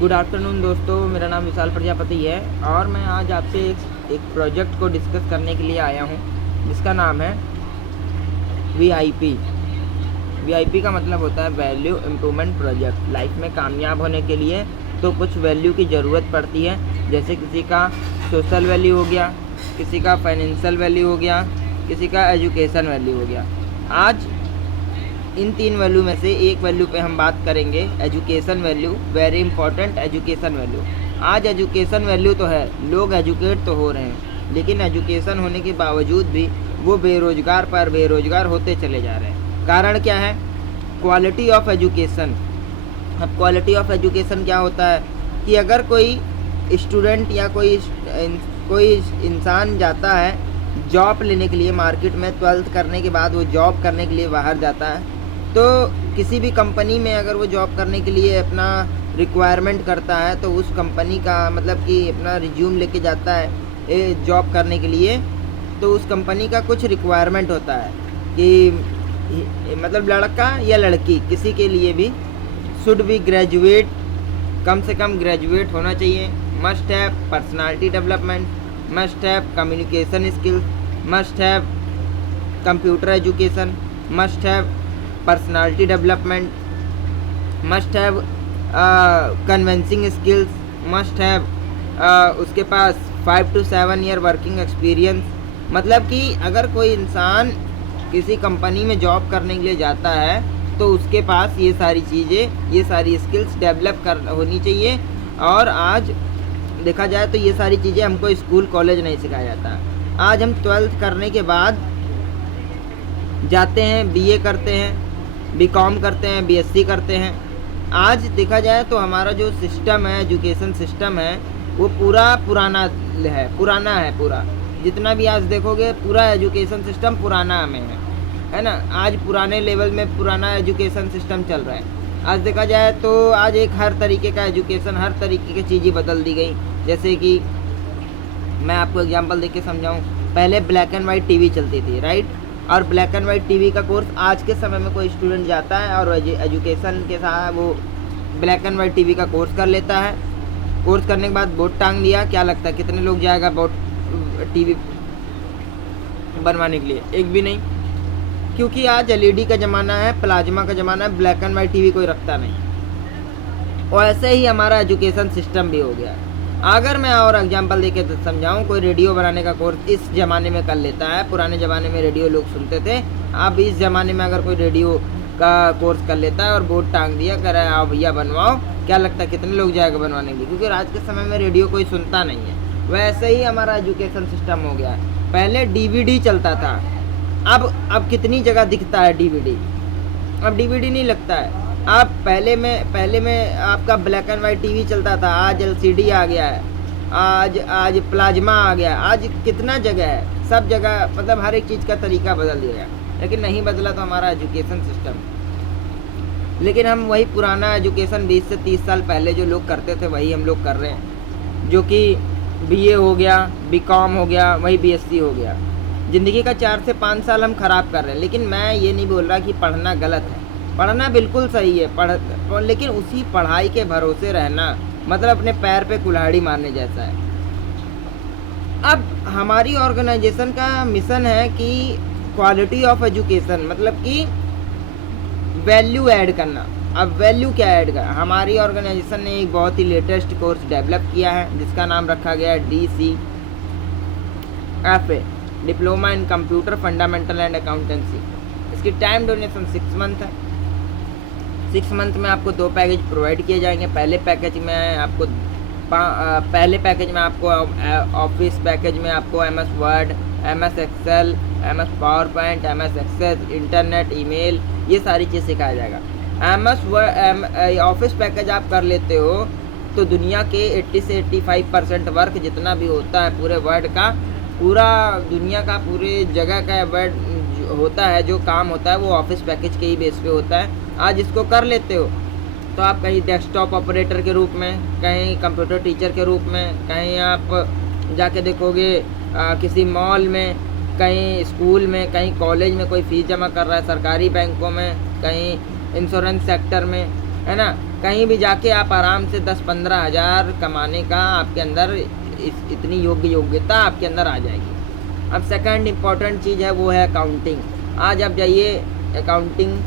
Good afternoon दोस्तों, मेरा नाम विशाल प्रजापति है और मैं आज आपसे एक प्रोजेक्ट को डिस्कस करने के लिए आया हूँ जिसका नाम है वीआईपी। वीआईपी का मतलब होता है वैल्यू इम्प्रूवमेंट प्रोजेक्ट। लाइफ में कामयाब होने के लिए तो कुछ वैल्यू की ज़रूरत पड़ती है, जैसे किसी का सोशल वैल्यू हो गया, किसी का फाइनेंशियल वैल्यू हो गया, किसी का एजुकेशन वैल्यू हो गया। आज इन 3 वैल्यू में से एक वैल्यू पे हम बात करेंगे, education value. Very important education value. आज एजुकेशन वैल्यू तो है, लोग एजुकेट तो हो रहे हैं, लेकिन एजुकेशन होने के बावजूद भी वो बेरोजगार पर बेरोजगार होते चले जा रहे हैं। कारण क्या है? Quality of education. अब क्वालिटी ऑफ एजुकेशन क्या होता है कि अगर कोई स्टूडेंट या कोई इंसान जाता है जॉब लेने के लिए मार्केट में, 12th करने के बाद वो जॉब करने के लिए बाहर जाता है, तो किसी भी कंपनी में अगर वो जॉब करने के लिए अपना रिक्वायरमेंट करता है तो उस कंपनी का मतलब कि अपना रिज्यूम लेके जाता है जॉब करने के लिए, तो उस कंपनी का कुछ रिक्वायरमेंट होता है कि मतलब लड़का या लड़की किसी के लिए भी शुड बी ग्रेजुएट, कम से कम ग्रेजुएट होना चाहिए। Must have personality development, must have communication skills, must have computer education, must have personality development, must have convincing skills, must have उसके पास 5 to 7 ईयर वर्किंग एक्सपीरियंस। मतलब कि अगर कोई इंसान किसी कंपनी में जॉब करने के लिए जाता है तो उसके पास ये सारी चीज़ें, ये सारी स्किल्स डेवलप होनी चाहिए। और आज देखा जाए तो ये सारी चीज़ें हमको स्कूल कॉलेज नहीं सिखाया जाता। आज हम 12th करने के बाद जाते हैं, बीए करते हैं, बीकॉम करते हैं, बीएससी करते हैं। आज देखा जाए तो हमारा जो सिस्टम है, एजुकेशन सिस्टम है, वो पूरा पुराना है पूरा। जितना भी आज देखोगे पूरा एजुकेशन सिस्टम पुराना में है ना। आज पुराने लेवल में पुराना एजुकेशन सिस्टम चल रहा है। आज देखा जाए तो आज एक हर तरीके का एजुकेशन, हर तरीके की चीज़ें बदल दी गई। जैसे कि मैं आपको एग्जांपल देके समझाऊं, पहले ब्लैक एंड वाइट टीवी चलती थी, राइट। और ब्लैक एंड वाइट टीवी का कोर्स आज के समय में कोई स्टूडेंट जाता है और एजुकेशन के साथ वो ब्लैक एंड वाइट टीवी का कोर्स कर लेता है। कोर्स करने के बाद बोर्ड टांग दिया, क्या लगता है कितने लोग जाएगा बोर्ड टीवी बनवाने के लिए? एक भी नहीं, क्योंकि आज एलईडी का ज़माना है, प्लाज्मा का ज़माना है, ब्लैक एंड वाइट टीवी कोई रखता नहीं। और ऐसे ही हमारा एजुकेशन सिस्टम भी हो गया। अगर मैं और एग्जांपल देके समझाऊं, कोई रेडियो बनाने का कोर्स इस ज़माने में कर लेता है। पुराने ज़माने में रेडियो लोग सुनते थे, अब इस ज़माने में अगर कोई रेडियो का कोर्स कर लेता है और बोर्ड टांग दिया, कह रहा है आओ भैया बनवाओ, क्या लगता है कितने लोग जाएगा बनवाने के लिए? क्योंकि आज के समय में रेडियो कोई सुनता नहीं है। वैसे ही हमारा एजुकेशन सिस्टम हो गया है। पहले डीवीडी चलता था, अब कितनी जगह दिखता है डीवीडी। अब डीवीडी नहीं लगता है। अब पहले में आपका ब्लैक एंड वाइट टीवी चलता था, आज एलसीडी आ गया है, आज प्लाज्मा आ गया। आज कितना जगह है, सब जगह मतलब हर एक चीज़ का तरीका बदल दिया है। लेकिन नहीं बदला तो हमारा एजुकेशन सिस्टम। लेकिन हम वही पुराना एजुकेशन 20 से 30 साल पहले जो लोग करते थे वही हम लोग कर रहे हैं, जो कि बीए हो गया, बीकॉम हो गया, वही बीएससी हो गया। ज़िंदगी का 4 से 5 साल हम ख़राब कर रहे हैं। लेकिन मैं ये नहीं बोल रहा कि पढ़ना गलत है, पढ़ना बिल्कुल सही है, लेकिन उसी पढ़ाई के भरोसे रहना मतलब अपने पैर पे कुल्हाड़ी मारने जैसा है। अब हमारी ऑर्गेनाइजेशन का मिशन है कि क्वालिटी ऑफ एजुकेशन, मतलब कि वैल्यू ऐड करना। अब वैल्यू क्या ऐड करना? हमारी ऑर्गेनाइजेशन ने एक बहुत ही लेटेस्ट कोर्स डेवलप किया है जिसका नाम रखा गया है DCFA, diploma in computer fundamental and accountancy. इसकी टाइम ड्यूरेशन 6 मंथ है। 6 मंथ में आपको 2 पैकेज प्रोवाइड किए जाएंगे। पहले पैकेज में आपको ऑफिस पैकेज में आपको MS word, MS Excel, MS PowerPoint, MS access, internet, email, ये सारी चीज़ सिखाया जाएगा। ऑफिस पैकेज आप कर लेते हो तो दुनिया के 80 से 85% वर्क जितना भी होता है पूरे वर्ल्ड का, पूरा दुनिया का, पूरे जगह का वर्ड होता है, जो काम होता है वो ऑफिस पैकेज के ही बेस पे होता है। आज इसको कर लेते हो तो आप कहीं डेस्कटॉप ऑपरेटर के रूप में, कहीं कंप्यूटर टीचर के रूप में, कहीं आप जाके देखोगे किसी मॉल में, कहीं स्कूल में, कहीं कॉलेज में कोई फ़ीस जमा कर रहा है, सरकारी बैंकों में, कहीं इंश्योरेंस सेक्टर में, है ना। कहीं भी जाके आप आराम से 10-15 हज़ार कमाने का आपके अंदर इतनी योग्यता आपके अंदर आ जाएगी। अब सेकंड इम्पॉर्टेंट चीज़ है वो है अकाउंटिंग। आज आप जाइए अकाउंटिंग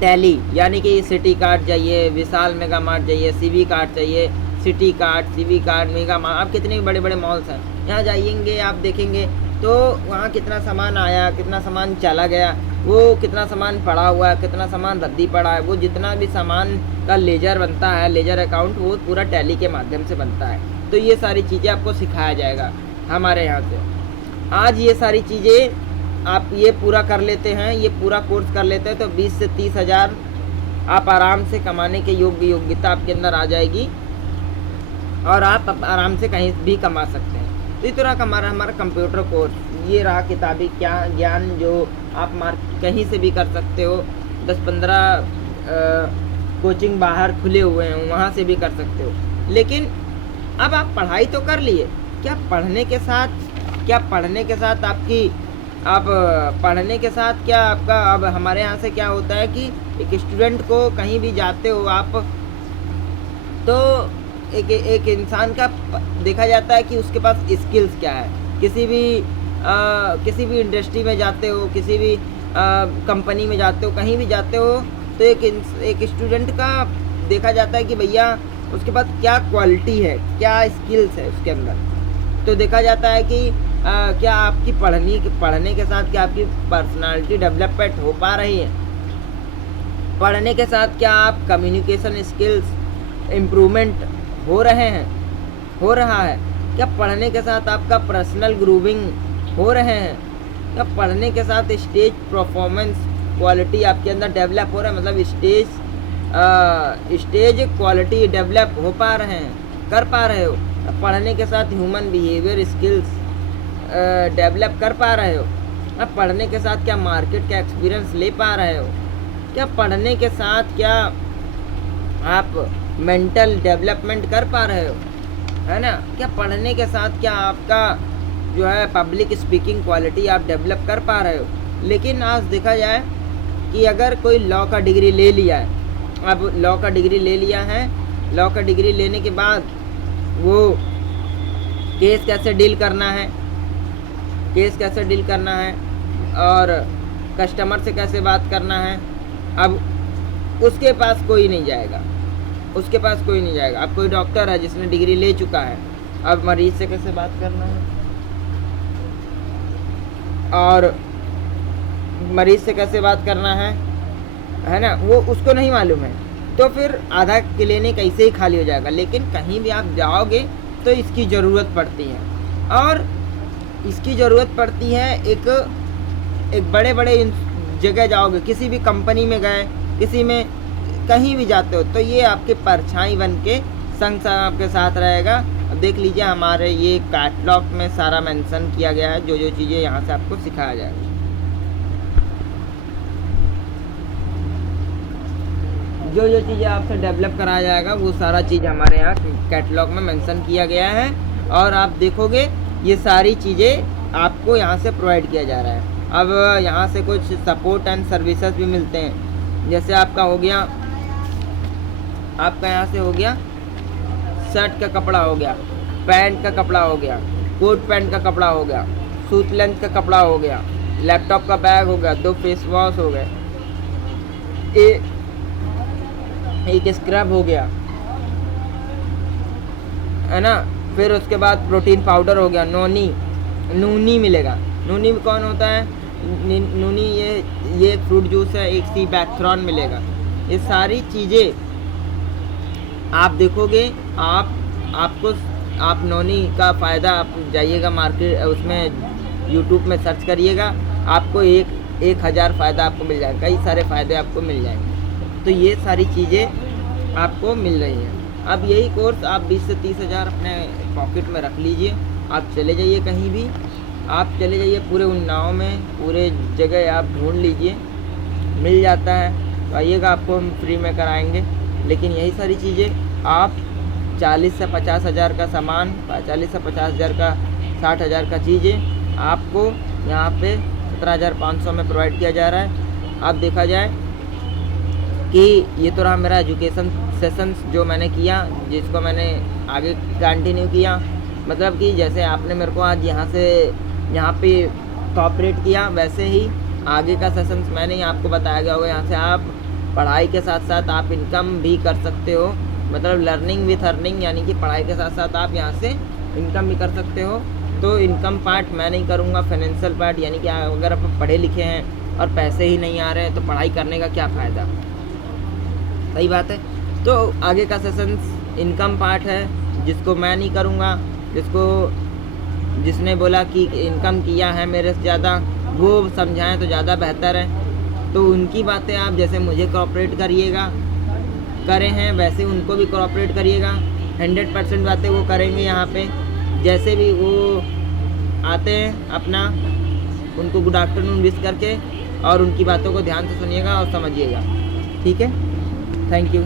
टैली, यानी कि सिटी कार्ड जाइए, विशाल मेगा मार्ट जाइए, सीवी कार्ड चाहिए, city card, CV card, mega mart, आप कितने बड़े बड़े मॉल्स हैं, यहाँ जाइएंगे आप देखेंगे तो वहाँ कितना सामान आया, कितना सामान चला गया, वो कितना सामान पड़ा हुआ है, कितना सामान रद्दी पड़ा है, वो जितना भी सामान का लेजर बनता है, लेजर अकाउंट, वो पूरा टैली के माध्यम से बनता है। तो ये सारी चीज़ें आपको सिखाया जाएगा हमारे यहाँ से। आज ये सारी चीज़ें आप ये पूरा कर लेते हैं, ये पूरा कोर्स कर लेते हैं तो 20 से 30 हज़ार आप आराम से कमाने के योग्यता आपके अंदर आ जाएगी और आप आराम से कहीं भी कमा सकते हैं। तो इस तरह का हमारा कंप्यूटर कोर्स, ये रहा किताबी क्या ज्ञान जो आप कहीं से भी कर सकते हो। 10-15 कोचिंग बाहर खुले हुए हैं, वहाँ से भी कर सकते हो। लेकिन अब आप पढ़ाई तो कर लिए, क्या पढ़ने के साथ आपका अब हमारे यहाँ से क्या होता है कि एक स्टूडेंट को कहीं भी जाते हो आप तो एक इंसान का देखा जाता है कि उसके पास स्किल्स क्या है। किसी भी इंडस्ट्री में जाते हो, किसी भी कंपनी में जाते हो, कहीं भी जाते हो तो एक स्टूडेंट का देखा जाता है कि भैया उसके पास क्या क्वालिटी है, क्या स्किल्स है उसके अंदर। तो देखा जाता है कि क्या आपकी पढ़ने के साथ क्या आपकी पर्सनालिटी डेवलपमेंट हो पा रही है, पढ़ने के साथ क्या आप कम्युनिकेशन स्किल्स इम्प्रूवमेंट हो रहा है, क्या पढ़ने के साथ आपका पर्सनल ग्रूविंग हो रहे हैं, क्या पढ़ने के साथ स्टेज परफॉर्मेंस क्वालिटी आपके अंदर डेवलप हो रहा है, मतलब स्टेज क्वालिटी डेवलप हो पा रहे हैं, कर पा रहे हो। पढ़ने के साथ ह्यूमन बिहेवियर स्किल्स डेवलप कर पा रहे हो। अब पढ़ने के साथ क्या मार्केट का एक्सपीरियंस ले पा रहे हो, क्या पढ़ने के साथ क्या आप मेंटल डेवलपमेंट कर पा रहे हो, है ना, क्या पढ़ने के साथ क्या आपका जो है पब्लिक स्पीकिंग क्वालिटी आप डेवलप कर पा रहे हो। लेकिन आज देखा जाए कि अगर कोई लॉ का डिग्री ले लिया है, अब लॉ का डिग्री ले लिया है, लॉ का डिग्री लेने के बाद वो केस कैसे डील करना है और कस्टमर से कैसे बात करना है, अब उसके पास कोई नहीं जाएगा। अब कोई डॉक्टर है जिसने डिग्री ले चुका है, अब मरीज से कैसे बात करना है और मरीज से कैसे बात करना है ना, वो उसको नहीं मालूम है, तो फिर आधा क्लिनिक ऐसे ही खाली हो जाएगा। लेकिन कहीं भी आप जाओगे तो इसकी ज़रूरत पड़ती है, और इसकी ज़रूरत पड़ती है एक बड़े जगह जाओगे, किसी भी कंपनी में गए, किसी में कहीं भी जाते हो तो ये आपके परछाई बन के संग आपके साथ रहेगा। अब देख लीजिए हमारे ये कैटलॉग में सारा मेंशन किया गया है, जो चीज़ें यहाँ से आपको सिखाया जाएगा। जो चीज़ें आपसे डेवलप कराया जाएगा वो सारा चीज़ हमारे यहाँ कैटलॉग में मेंशन किया गया है, और आप देखोगे ये सारी चीज़ें आपको यहाँ से प्रोवाइड किया जा रहा है। अब यहाँ से कुछ सपोर्ट एंड सर्विसेज भी मिलते हैं, जैसे आपका यहाँ से हो गया शर्ट का कपड़ा हो गया, पैंट का कपड़ा हो गया, कोट पैंट का कपड़ा हो गया, सूट लेंथ का कपड़ा हो गया, लैपटॉप का बैग हो गया, 2 फेस वॉश हो गए, एक स्क्रब हो गया, है ना। फिर उसके बाद प्रोटीन पाउडर हो गया, नूनी मिलेगा। नूनी कौन होता है? नूनी ये फ्रूट जूस है, एक सी बैक्थ्रॉन मिलेगा। ये सारी चीज़ें आप देखोगे, आप नोनी का फ़ायदा, आप जाइएगा मार्केट, उसमें यूट्यूब में सर्च करिएगा, आपको 1000 फ़ायदा आपको मिल जाएगा, कई सारे फ़ायदे आपको मिल जाएंगे। तो ये सारी चीज़ें आपको मिल रही हैं। अब यही कोर्स आप 20 से 30 हज़ार अपने पॉकेट में रख लीजिए, आप चले जाइए कहीं भी, आप चले जाइए पूरे उन्नाव में, पूरे जगह आप ढूंढ लीजिए, मिल जाता है। तो आइएगा, आपको हम फ्री में कराएंगे। लेकिन यही सारी चीज़ें आप 40 से 50 हज़ार का सामान, 40 से 50 हज़ार का, 60 हज़ार का चीज़ें आपको यहाँ पे 17,500 में प्रोवाइड किया जा रहा है। आप देखा जाए कि ये तो रहा मेरा एजुकेशन सेशंस जो मैंने किया, जिसको मैंने आगे कंटिन्यू किया। मतलब कि जैसे आपने मेरे को आज यहाँ पे कोऑपरेट किया, वैसे ही आगे का सेशंस मैंने ही आपको बताया गया होगा। यहाँ से आप पढ़ाई के साथ साथ आप इनकम भी कर सकते हो, मतलब लर्निंग विथ अर्निंग, यानी कि पढ़ाई के साथ साथ आप यहाँ से इनकम भी कर सकते हो। तो इनकम पार्ट मैं नहीं करूँगा, फाइनेंशियल पार्ट, यानी कि अगर आप पढ़े लिखे हैं और पैसे ही नहीं आ रहे हैं तो पढ़ाई करने का क्या फ़ायदा। सही बात है। तो आगे का सेशंस इनकम पार्ट है, जिसको मैं नहीं करूँगा। जिसने बोला कि इनकम किया है मेरे से ज़्यादा, वो समझाएं तो ज़्यादा बेहतर है। तो उनकी बातें आप जैसे मुझे कोऑपरेट करे हैं वैसे उनको भी कोऑपरेट करिएगा। 100% बातें वो करेंगे यहाँ पे। जैसे भी वो आते हैं अपना, उनको गुड आफ्टरनून विश करके और उनकी बातों को ध्यान से सुनिएगा और समझिएगा। ठीक है, थैंक यू।